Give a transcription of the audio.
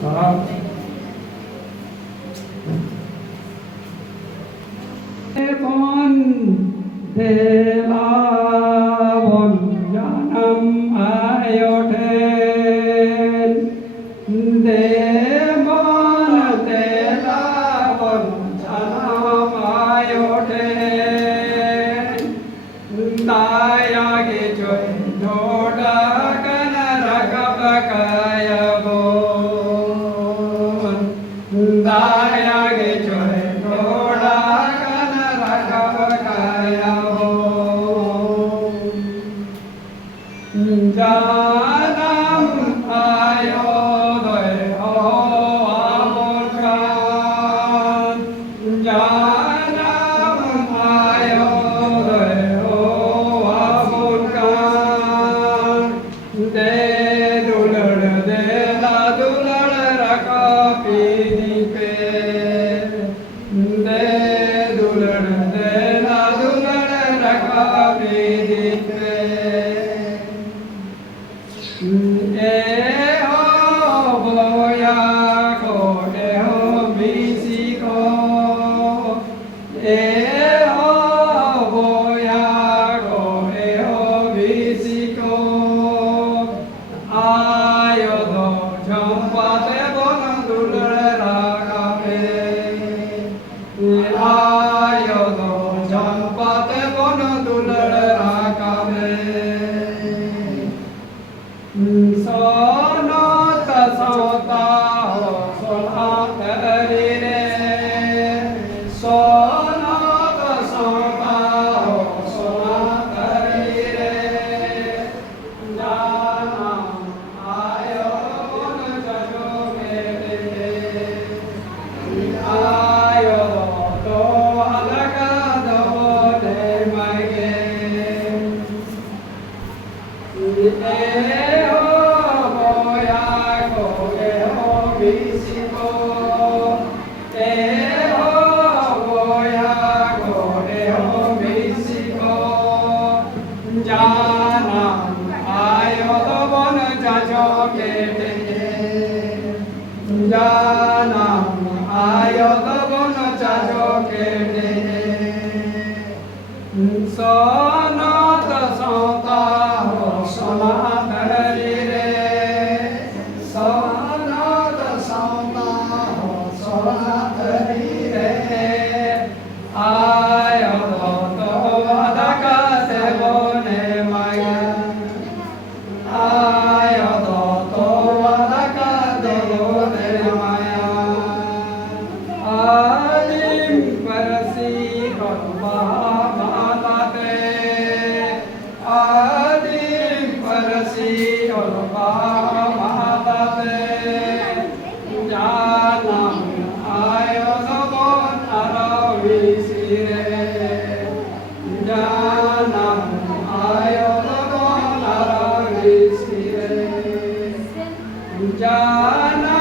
ครับเทพนเทลาวนยานำอายุเทนเดมอนเทลาวนยานำอายุเทนตายากิจวยโนดากันรักบกายโบตายากิจวยโนดากันรักบกายโบจานำอายุโดยโออาบุญกันจานำอายุโดยโออาบุญกันเดดุลเดลาดุลรักปีนิเปเดดุลเดลาดุลรักปีนิเปเอโอโบยาโกเอโอมิสิโกเอโอโบยาโกเอโอมิสิโกอายุโดจัมปะเตโบนันดุลราคาเปอายุโดจัมปะเตโบนันดุลราคาเปโสนตัสสะตาโหโสนะเตริเรโสนตัสสะตาโหโสนะเตริเรญาณังอายุปุณจะโยเมเตอายุโตอะระกะโตเตมะเกเอโอโบยาโกเอโอมิสิโกเอโอโบยาโกเอโอมิสิโกญาณังอายุโตบุญจะโยเกเตญาณังอายุโตบุญจะโยเกเตโสนตัสสะตาโหโสนะเตริเรโสนตัสสะตาโหโสนะเตริเรอายุโตอะระกะเตโบเนมะเกอายุโตอะระกะเตโบเนมะยาอาลิมปรสีกัมมะมาตาเตอาลิมปรสีกัมมะมาตาเตญาณังอายุสมุนอาราวิสิเรญาณังอายุสมุนอาราวิสิเรญาณั